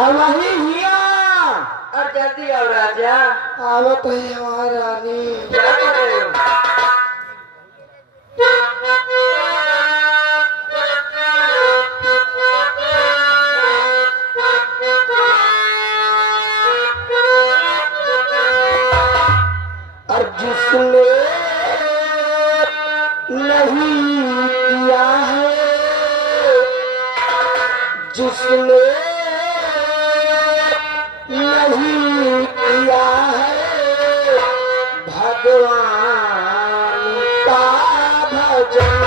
हम ही हिया। और जल्दी आओ राजा। आवत है हमारी रानी। क्या कर रहे हो? और जिसने नहीं किया है, जिसने नहीं किया है भगवान का भजन।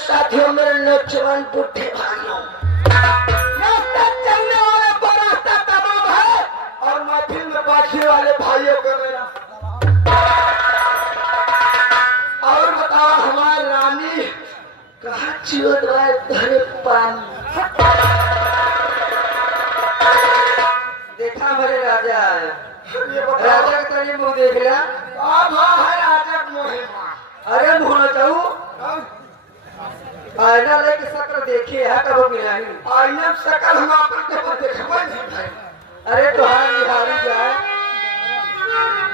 साथियों मेरे नौजवान बुढ़े भाइयों, रास्ता चलने वाले को रास्ता तमाम है और महफिल में बैठने वाले भाइयों को मेरा और बताओ हमारी रानी कहाँ चिवत है धरे पानी। देखा मेरे राजा, राजा का तनी मुंह देख लिया। है राजा मोहिमा। अरे मुँह चाहू आईना लेके शक्ल देखिए है कब मिलाई। आईना शकल हम अपन को देखबे नहीं भाई। अरे तोहार निहारी जाए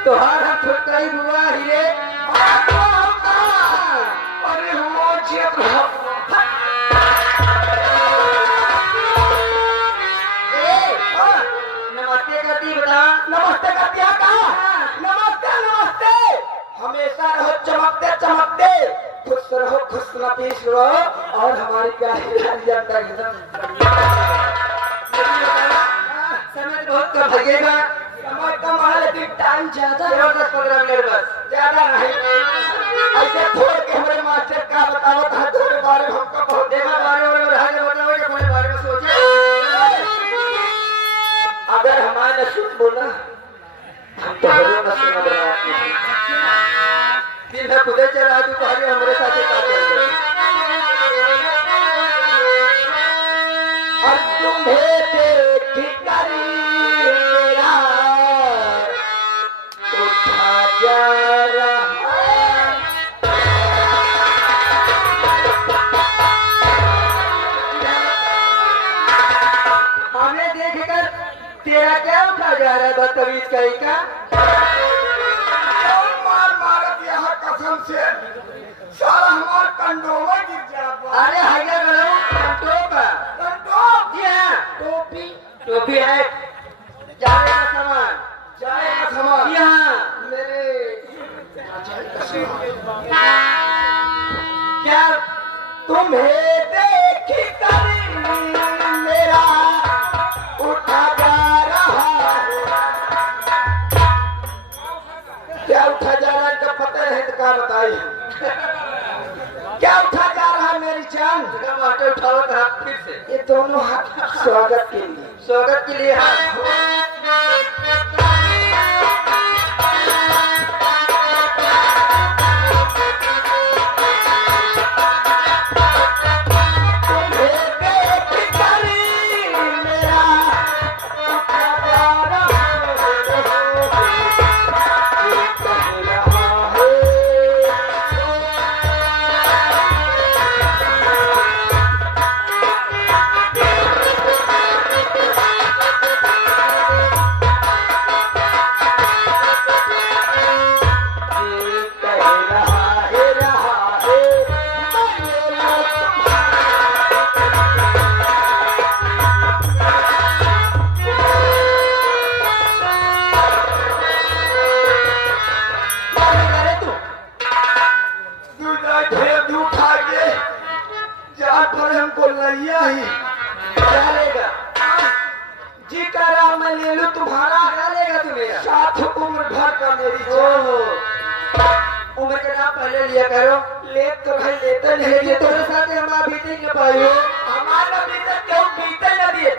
तोहार हम फुटकाई बुआ हिरे। अरे वो जेब नमस्ते करती बता। नमस्ते का क्या कहा? नमस्ते नमस्ते। हमेशा रहो चमकते चमकते, खुश रहो खुश नफीस रहो और हमारी प्यारी जनता एकदम समय बहुत कम लगेगा। समय कम है लेकिन टाइम ज्यादा है। 10-15 मिनट बस, ज्यादा नहीं। ऐसे छोड़ के हमारे मास्टर का बताओ था तुम्हारे बारे में हमको बहुत देखा बारे में रहा के मतलब है कि अपने बारे में सोचे। अगर हमारे नसीब बोला हम तो बड़े नसीब बना दिन भर खुदे चला तू पहले हमारे साथ काम कर। और तुम्हें देख करी तेरा क्या उठा जा रहा है बदतमीज कहीं का? और मार मारत यहाँ कसम से सारा हमार कंडोमा गिर जाता। अरे हाइया करो टोपा कंडोम जी हाँ टोपी टोपी है जाने का सामान जाए का सामान यहाँ मेरे क्या तुम्हें देखी कर मेरा उठा जा रहा है। क्या उठा जा रहा है इनका पता है तो क्या बताइए। क्या उठा जा रहा है मेरी जान? टमाटर उठाओ तो हाथ फिर से ये दोनों हाथ स्वागत के लिए। स्वागत के लिए हाथ तुम्हें देखी कर मेरा उठा जा रहा है। ये कह रहा है हमको लैया ही क्या लेगा जी कह रहा मैं ले लूं तुम्हारा क्या लेगा तू मेरा साथ उम्र भर का मेरी ओहो जान। उम्र के नाम पहले लिया करो ले तो भाई लेते नहीं लेकिन लेते तेरे साथ हम आप बीते नहीं पाई हो हमारा बीते क्यों बीते न दिए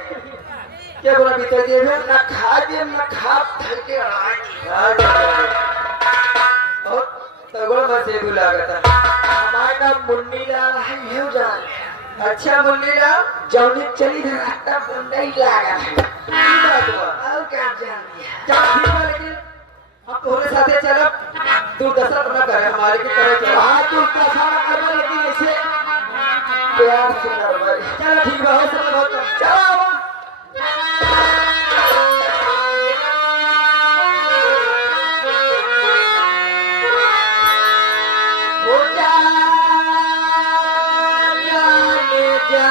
क्या बोला बीते दिए फिर न खा दिए न खा धर के बहुत तगड़ में से बुला था हमारा नाम मुन्नी लाल है ये जान अच्छा मुन्नी राम जौनी चली रास्ता मुन्ना ही लागा है की बात हुआ और क्या जान लिया चल ठीक है लेकिन हम तुम्हारे साथे चलब तू दशरथ न करे हमारे की तरह चल हाँ तू सारा करवा लेकिन ऐसे प्यार से करवा चलो ठीक है हो सब बहुत चलो हो जा जाने जा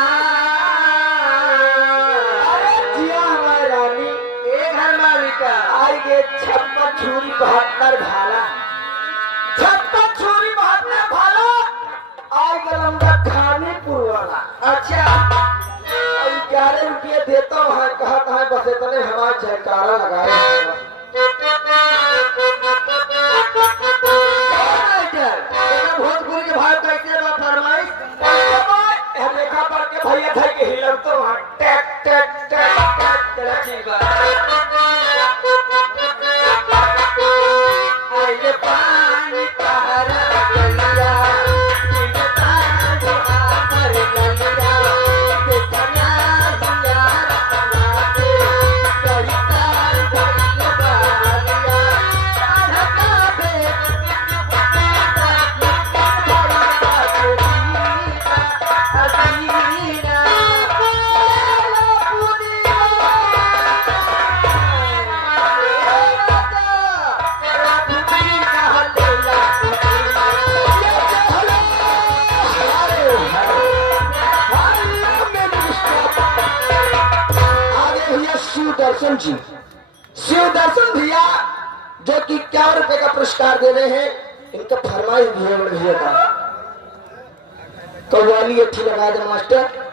अरे जिया हमारी रानी ए घर मालिका आएंगे 56 छुरी 72 भाला 56 छुरी 72 भाला आएगा लंबा खानीपुर वाला अच्छा 11 रुपये देता हूँ हाँ कहा कहा बस इतने हमारा जयकारा लगाए भोजपुरी के भाव कैसे बा फरमाइश देखा पर के भैया था कि हिलम तो वहाँ टैक टैक टैक टैक चला ठीक बा आइए पानी पहरा गलिया इन ताज पर गलिया देखना दुनिया बनाते कई तार भइल बालिया ढका पे हसीना शिव दर्शन जी शिव दर्शन भैया जो कि 51 रुपए का पुरस्कार दे रहे हैं इनका फरमाइश भी है भैया का कव्वाली अच्छी लगा दे मास्टर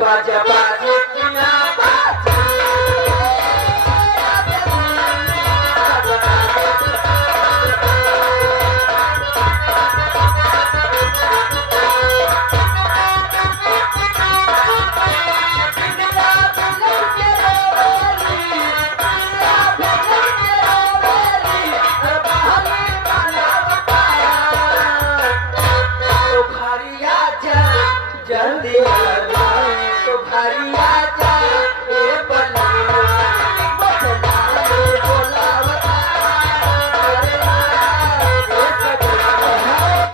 बाजा बाजे किया बाजे जल्दी आ जाए तो भारिया